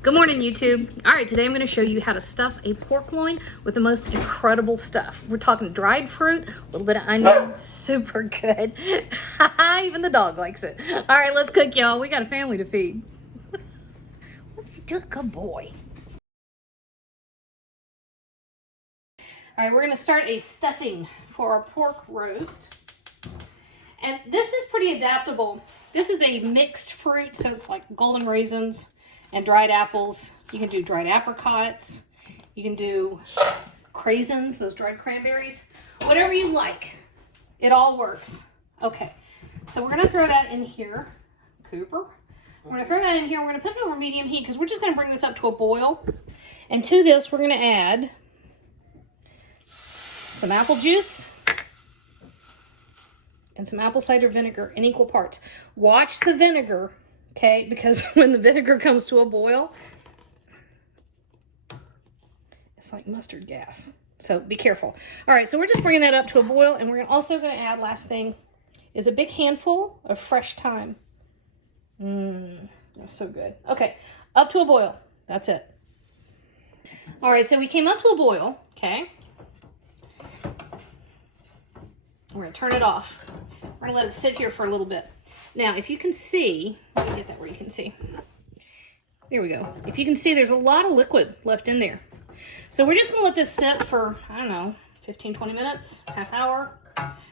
Good morning, YouTube. All right, today I'm going to show you how to stuff a pork loin with the most incredible stuff. We're talking dried fruit, a little bit of onion, super good. Even the dog likes it. All right, let's cook, y'all. We got a family to feed. Let's do a good boy. All right, we're going to start a stuffing for our pork roast. And this is pretty adaptable. This is a mixed fruit, so it's like golden raisins and dried apples. You can do dried apricots. You can do craisins, those dried cranberries. Whatever you like. It all works. Okay, so we're going to throw that in here. Cooper. We're going to throw that in here. We're going to put it over medium heat because we're just going to bring this up to a boil. And to this, we're going to add some apple juice and some apple cider vinegar in equal parts. Watch the vinegar, okay? Because when the vinegar comes to a boil, it's like mustard gas. So be careful. All right, so we're just bringing that up to a boil, and we're also going to add, last thing, is a big handful of fresh thyme. That's so good. Okay, up to a boil. That's it. All right, so we came up to a boil, okay? We're going to turn it off. We're going to let it sit here for a little bit. Now, if you can see, let me get that where you can see. There we go. If you can see, there's a lot of liquid left in there. So we're just going to let this sit for, I don't know, 15, 20 minutes, half hour.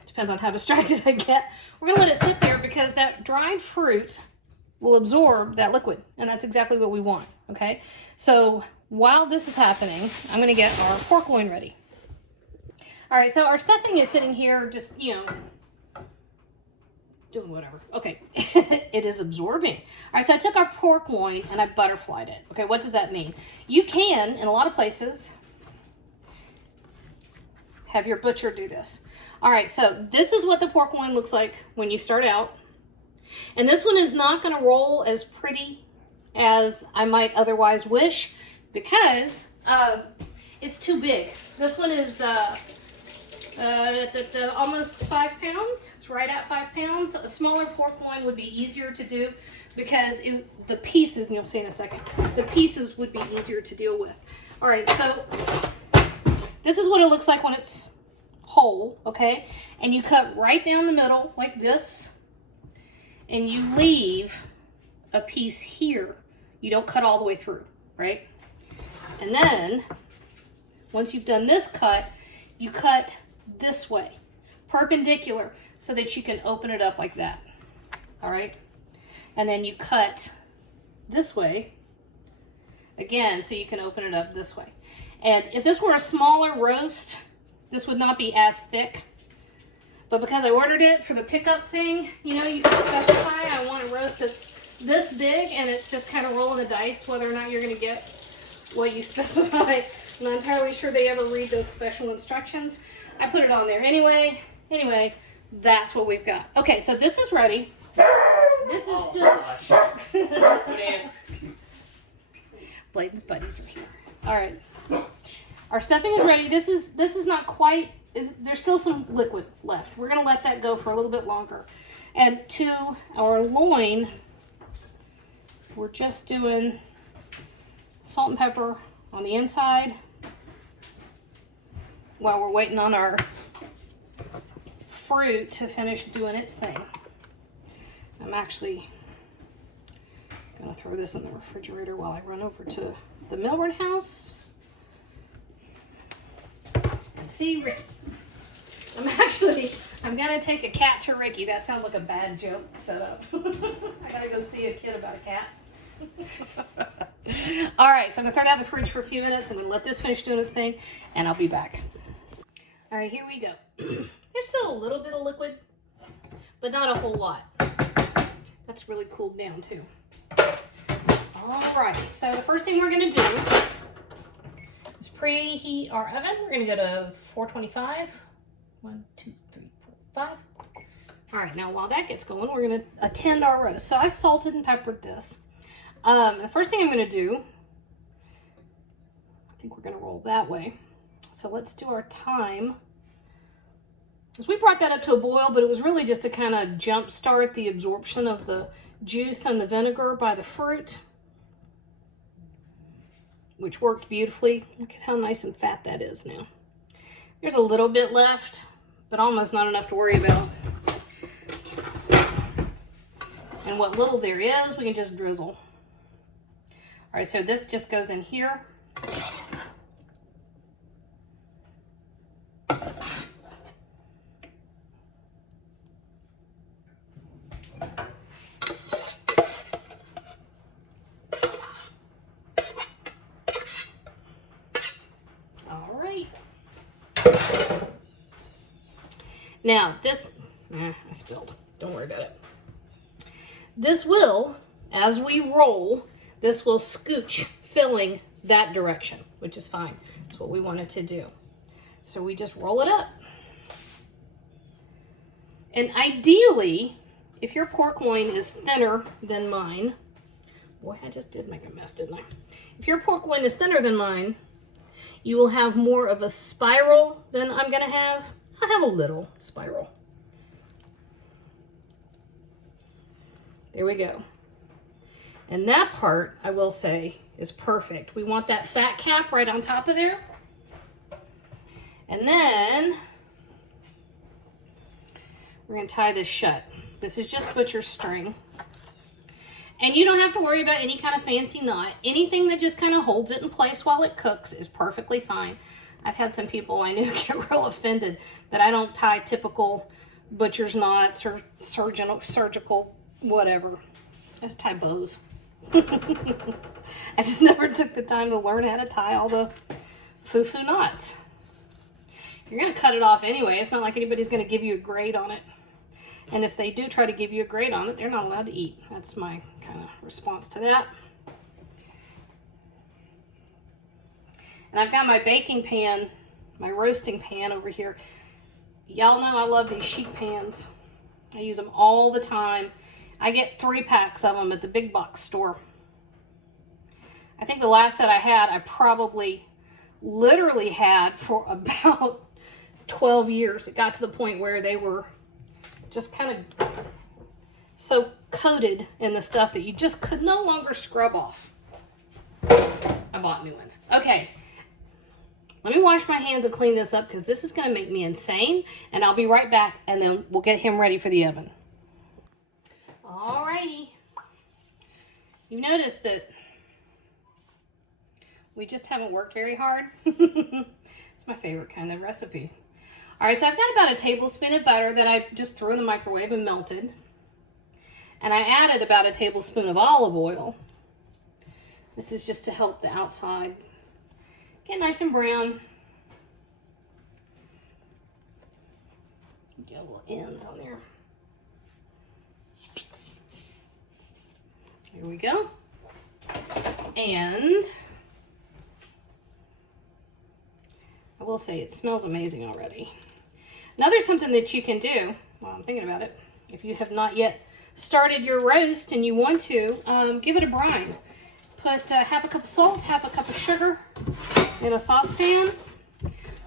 Depends on how distracted I get. We're going to let it sit there because that dried fruit will absorb that liquid. And that's exactly what we want, okay? So while this is happening, I'm going to get our pork loin ready. All right, so our stuffing is sitting here just, you know, doing whatever. Okay, it is absorbing. All right, so I took our pork loin and I butterflied it. Okay, what does that mean? You can, in a lot of places, have your butcher do this. All right, so this is what the pork loin looks like when you start out. And this one is not gonna roll as pretty as I might otherwise wish because it's too big. This one is almost 5 pounds. It's right at 5 pounds. A smaller pork loin would be easier to do because the pieces, and you'll see in a second, the pieces would be easier to deal with. All right, so this is what it looks like when it's whole, okay? And you cut right down the middle like this, and you leave a piece here. You don't cut all the way through, right? And then, once you've done this cut, you cut this way, perpendicular, so that you can open it up like that. All right, and then you cut this way again, so you can open it up this way. And if this were a smaller roast, this would not be as thick, but because I ordered it for the pickup thing, you know, you can specify I want a roast that's this big, and it's just kind of rolling the dice whether or not you're going to get what you specify. I'm not entirely sure they ever read those special instructions. I put it on there anyway. Anyway, that's what we've got. Okay, so this is ready. This is still... Bladen's buddies are here. All right. Our stuffing is ready. This is not quite... There's still some liquid left. We're going to let that go for a little bit longer. And to our loin, we're just doing salt and pepper on the inside while we're waiting on our fruit to finish doing its thing. I'm actually gonna throw this in the refrigerator while I run over to the Milburn house and see Ricky. I'm gonna take a cat to Ricky. That sounds like a bad joke set up. I gotta go see a kid about a cat. All right, so I'm gonna throw that in the fridge for a few minutes. I'm gonna let this finish doing its thing, and I'll be back. All right, here we go. There's still a little bit of liquid, but not a whole lot. That's really cooled down too. All right, so the first thing we're gonna do is preheat our oven. We're gonna go to 425. 1, 2, 3, 4, 5. All right, now while that gets going, we're gonna attend our roast. So I salted and peppered this. The first thing I'm going to do, I think we're going to roll that way. So let's do our thyme. Because we brought that up to a boil, but it was really just to kind of jump start the absorption of the juice and the vinegar by the fruit. which worked beautifully. Look at how nice and fat that is now. There's a little bit left, but almost not enough to worry about. And what little there is, we can just drizzle. All right, so this just goes in here. All right. Now this, I spilled. Don't worry about it. This will, as we roll, this will scooch, filling that direction, which is fine. That's what we wanted to do. So we just roll it up. And ideally, if your pork loin is thinner than mine, boy, I just did make a mess, didn't I? If your pork loin is thinner than mine, you will have more of a spiral than I'm gonna have. I have a little spiral. There we go. And that part, I will say, is perfect. We want that fat cap right on top of there. And then we're gonna tie this shut. This is just butcher's string. And you don't have to worry about any kind of fancy knot. Anything that just kind of holds it in place while it cooks is perfectly fine. I've had some people I knew get real offended that I don't tie typical butcher's knots or surgical whatever. I just tie bows. I just never took the time to learn how to tie all the foo-foo knots. You're going to cut it off anyway. It's not like anybody's going to give you a grade on it. And if they do try to give you a grade on it, they're not allowed to eat. That's my kind of response to that. And I've got my baking pan, my roasting pan over here. Y'all know I love these sheet pans. I use them all the time. I get 3 packs of them at the big box store. I think the last set I had, I probably literally had for about 12 years. It got to the point where they were just kind of so coated in the stuff that you just could no longer scrub off. I bought new ones. Okay, let me wash my hands and clean this up because this is going to make me insane, and I'll be right back, and then we'll get him ready for the oven. Alrighty. You notice that we just haven't worked very hard. It's my favorite kind of recipe. All right, so I've got about a tablespoon of butter that I just threw in the microwave and melted. And I added about a tablespoon of olive oil. This is just to help the outside get nice and brown. Get little ends on there. Here we go. And I will say it smells amazing already. Now there's something that you can do while I'm thinking about it. If you have not yet started your roast and you want to, give it a brine. Put half a cup of salt, half a cup of sugar in a saucepan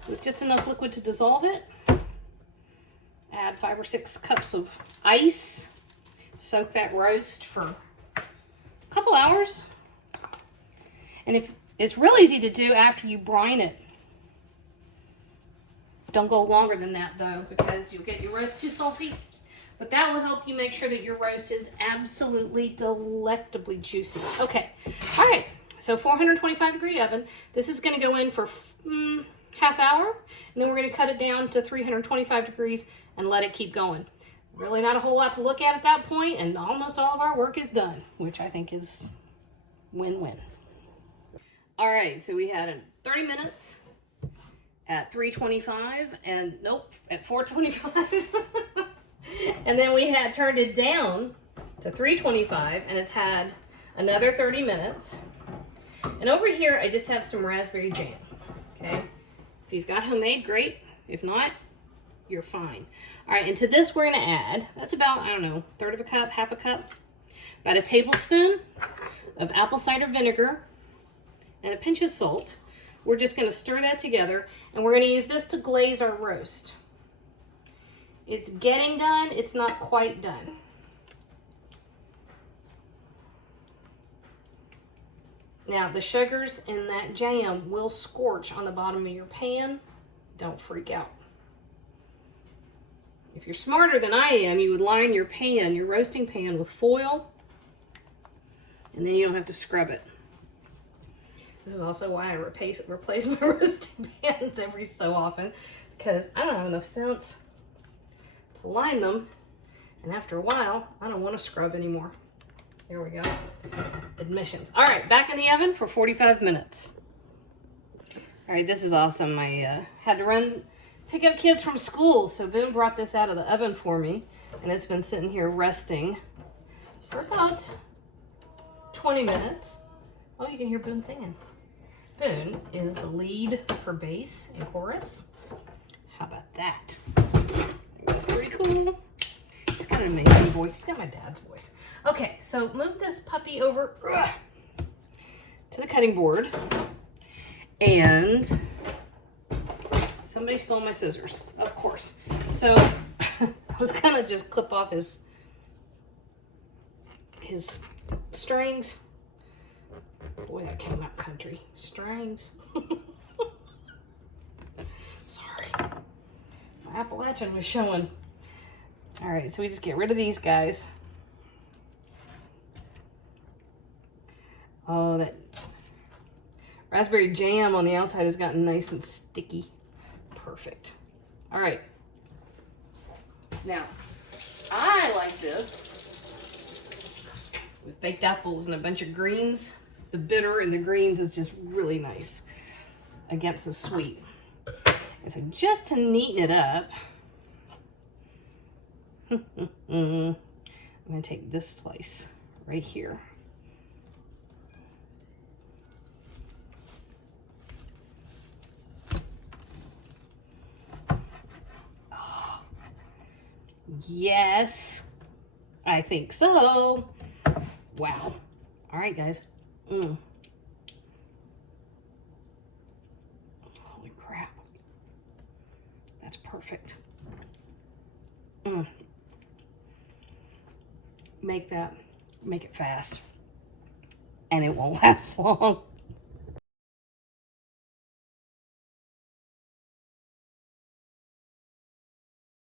with just enough liquid to dissolve it. Add 5 or 6 cups of ice. Soak that roast for a couple hours. And if it's real easy to do after you brine it. Don't go longer than that though, because you'll get your roast too salty. But that will help you make sure that your roast is absolutely delectably juicy. Okay, all right, so 425 degree oven. This is gonna go in for half hour, and then we're gonna cut it down to 325 degrees and let it keep going. Really not a whole lot to look at that point, and almost all of our work is done, which I think is win-win. All right, so we had 30 minutes at 325, and nope, at 425. And then we had turned it down to 325, and it's had another 30 minutes. And over here, I just have some raspberry jam, okay? If you've got homemade, great. If not, you're fine. All right, and to this, we're gonna add, that's about, I don't know, 1/3 of a cup, half a cup, about a tablespoon of apple cider vinegar and a pinch of salt. We're just gonna stir that together, and we're gonna use this to glaze our roast. It's getting done, it's not quite done. Now, the sugars in that jam will scorch on the bottom of your pan. Don't freak out. If you're smarter than I am, you would line your pan, your roasting pan, with foil, and then you don't have to scrub it. This is also why I replace my roasting pans every so often, because I don't have enough sense to line them, and after a while, I don't want to scrub anymore. There we go. Admissions. All right, back in the oven for 45 minutes. All right, this is awesome. I had to pick up kids from school, so Boone brought this out of the oven for me, and it's been sitting here resting for about 20 minutes. Oh, you can hear Boone singing. Boone is the lead for bass and chorus. How about that? That's pretty cool. He's got an amazing voice. He's got my dad's voice. Okay, so move this puppy over to the cutting board. And somebody stole my scissors, of course. So I was gonna just clip off his strings. Boy, that came out country. Strings. Sorry. My Appalachian was showing. All right, so we just get rid of these guys. Oh, that raspberry jam on the outside has gotten nice and sticky. Perfect. All right. Now, I like this with baked apples and a bunch of greens. The bitter in the greens is just really nice against the sweet. And so just to neaten it up, I'm gonna take this slice right here. Oh, yes, I think so. Wow. All right, guys. Holy crap. That's perfect. Make it fast. And it won't last long.